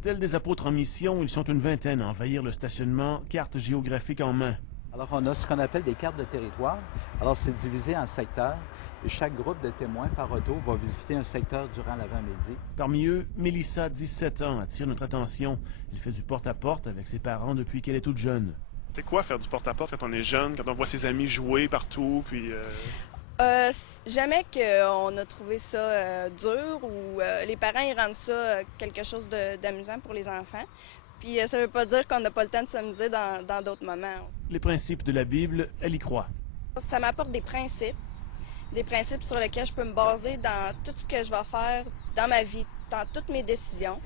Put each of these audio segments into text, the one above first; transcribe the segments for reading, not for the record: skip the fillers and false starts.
Tels des apôtres en mission, ils sont une vingtaine à envahir le stationnement, carte géographique en main. Alors, on a ce qu'on appelle des cartes de territoire. Alors, c'est divisé en secteurs. Et chaque groupe de témoins par auto va visiter un secteur durant l'avant-midi. Parmi eux, Mélissa, 17 ans, attire notre attention. Elle fait du porte-à-porte avec ses parents depuis qu'elle est toute jeune. C'est quoi faire du porte-à-porte quand on est jeune, quand on voit ses amis jouer partout, puis... Jamais qu'on a trouvé ça dur ou les parents ils rendent ça quelque chose d'amusant pour les enfants. Puis ça veut pas dire qu'on n'a pas le temps de s'amuser dans d'autres moments. Les principes de la Bible, elle y croit. Ça m'apporte des principes sur lesquels je peux me baser dans tout ce que je vais faire dans ma vie, dans toutes mes décisions.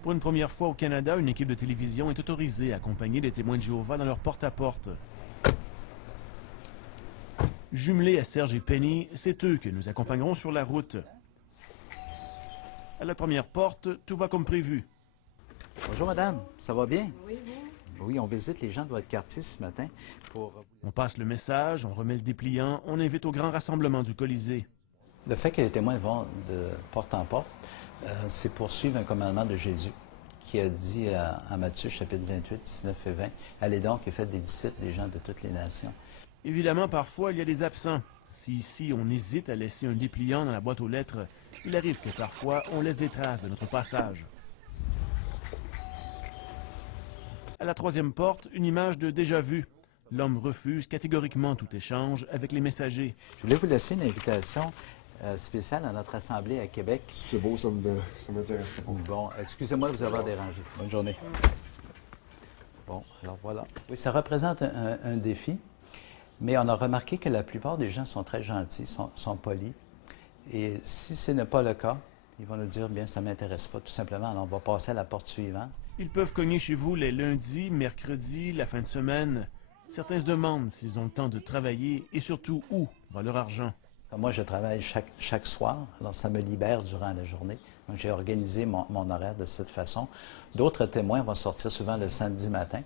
Pour une première fois au Canada, une équipe de télévision est autorisée à accompagner les témoins de Jéhovah dans leur porte-à-porte. Jumelés à Serge et Penny, c'est eux que nous accompagnerons sur la route. À la première porte, tout va comme prévu. Bonjour, madame. Ça va bien? Oui, oui. Oui, on visite les gens de votre quartier ce matin pour... On passe le message, on remet le dépliant, on invite au grand rassemblement du Colisée. Le fait que les témoins vont de porte en porte, c'est pour suivre un commandement de Jésus qui a dit à Matthieu, chapitre 28, 19 et 20, « Allez donc et faites des disciples des gens de toutes les nations. » Évidemment, parfois, il y a des absents. Si ici, on hésite à laisser un dépliant dans la boîte aux lettres, il arrive que parfois, on laisse des traces de notre passage. À la troisième porte, une image de déjà-vu. L'homme refuse catégoriquement tout échange avec les messagers. Je voulais vous laisser une invitation spéciale à notre assemblée à Québec. C'est beau, ça m'intéresse. Bon, excusez-moi de vous avoir dérangé. Bonne journée. Bon, alors voilà. Oui, ça représente un défi, mais on a remarqué que la plupart des gens sont très gentils, sont polis. Et si ce n'est pas le cas, ils vont nous dire, bien, ça ne m'intéresse pas, tout simplement. Alors, on va passer à la porte suivante. Ils peuvent cogner chez vous les lundis, mercredis, la fin de semaine. Certains se demandent s'ils ont le temps de travailler et surtout où va leur argent. Moi, je travaille chaque soir, alors ça me libère durant la journée. Donc, j'ai organisé mon horaire de cette façon. D'autres témoins vont sortir souvent le samedi matin.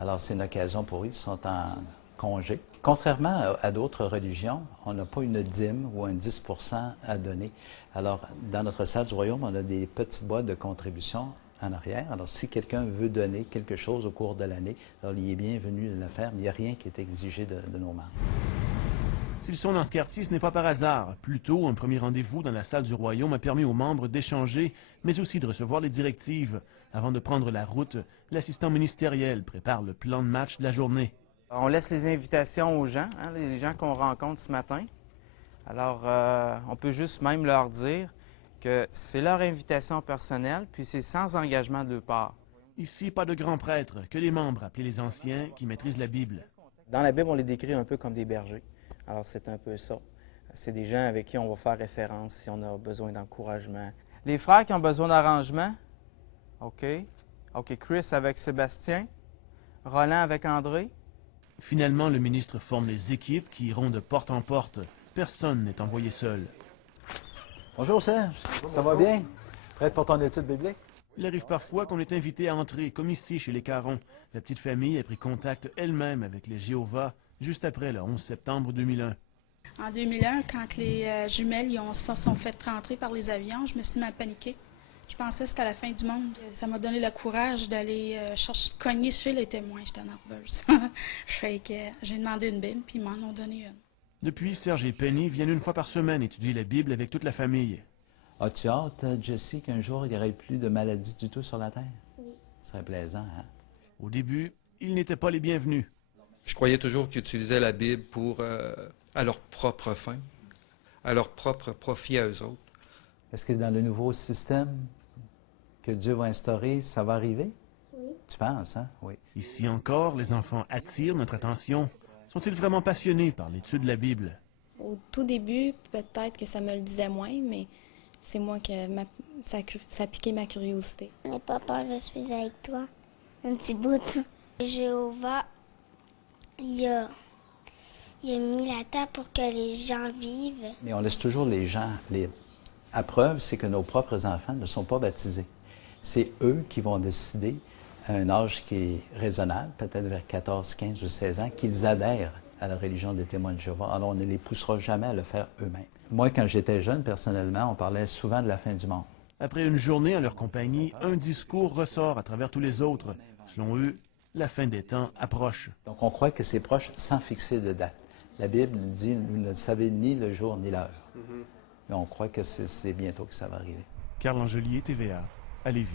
Alors, c'est une occasion pour eux, ils sont en congé. Contrairement à d'autres religions, on n'a pas une dîme ou un 10 % à donner. Alors, dans notre salle du royaume, on a des petites boîtes de contribution en arrière. Alors, si quelqu'un veut donner quelque chose au cours de l'année, alors il est bienvenu de le faire, mais il n'y a rien qui est exigé de nos membres. S'ils sont dans ce quartier, ce n'est pas par hasard. Plutôt, un premier rendez-vous dans la salle du royaume a permis aux membres d'échanger, mais aussi de recevoir les directives. Avant de prendre la route, l'assistant ministériel prépare le plan de match de la journée. On laisse les invitations aux gens, les gens qu'on rencontre ce matin. Alors, on peut juste même leur dire que c'est leur invitation personnelle, puis c'est sans engagement de leur part. Ici, pas de grands prêtres, que les membres, appelés les anciens, qui maîtrisent la Bible. Dans la Bible, on les décrit un peu comme des bergers. Alors, c'est un peu ça. C'est des gens avec qui on va faire référence si on a besoin d'encouragement. Les frères qui ont besoin d'arrangement, OK. OK, Chris avec Sébastien, Roland avec André. Finalement, le ministre forme les équipes qui iront de porte en porte. Personne n'est envoyé seul. Bonjour Serge, ça va bien? Prête pour ton étude biblique? Il arrive parfois qu'on est invité à entrer, comme ici chez les Caron. La petite famille a pris contact elle-même avec les Jéhovah juste après le 11 septembre 2001. En 2001, quand les jumelles se sont faites rentrer par les avions, je me suis mis à paniquer. Je pensais que c'était la fin du monde. Ça m'a donné le courage d'aller cogner chez les témoins. J'étais nerveuse. J'ai demandé une Bible, puis ils m'en ont donné une. Depuis, Serge et Penny viennent une fois par semaine étudier la Bible avec toute la famille. As-tu hâte, Jessie, qu'un jour, il n'y aurait plus de maladies du tout sur la Terre? Oui. Ce serait plaisant, hein? Au début, ils n'étaient pas les bienvenus. Je croyais toujours qu'ils utilisaient la Bible à leur propre fin, à leur propre profit à eux autres. Est-ce que dans le nouveau système que Dieu va instaurer, ça va arriver? Oui. Tu penses, hein? Oui. Ici encore, les enfants attirent notre attention. Sont-ils vraiment passionnés par l'étude de la Bible? Au tout début, peut-être que ça me le disait moins, mais c'est moi que ça a piqué ma curiosité. N'aie pas peur, je suis avec toi. Un petit bout. Jéhovah, il a mis la terre pour que les gens vivent. Mais on laisse toujours les gens libres. À preuve, c'est que nos propres enfants ne sont pas baptisés. C'est eux qui vont décider, à un âge qui est raisonnable, peut-être vers 14, 15 ou 16 ans, qu'ils adhèrent à la religion des témoins de Jéhovah. Alors, on ne les poussera jamais à le faire eux-mêmes. Moi, quand j'étais jeune, personnellement, on parlait souvent de la fin du monde. Après une journée en leur compagnie, un discours ressort à travers tous les autres. Selon eux, la fin des temps approche. Donc on croit que c'est proche sans fixer de date. La Bible dit, vous ne savez ni le jour ni l'heure. Mais on croit que c'est bientôt que ça va arriver. Carl Angelier, TVA, à Lévis.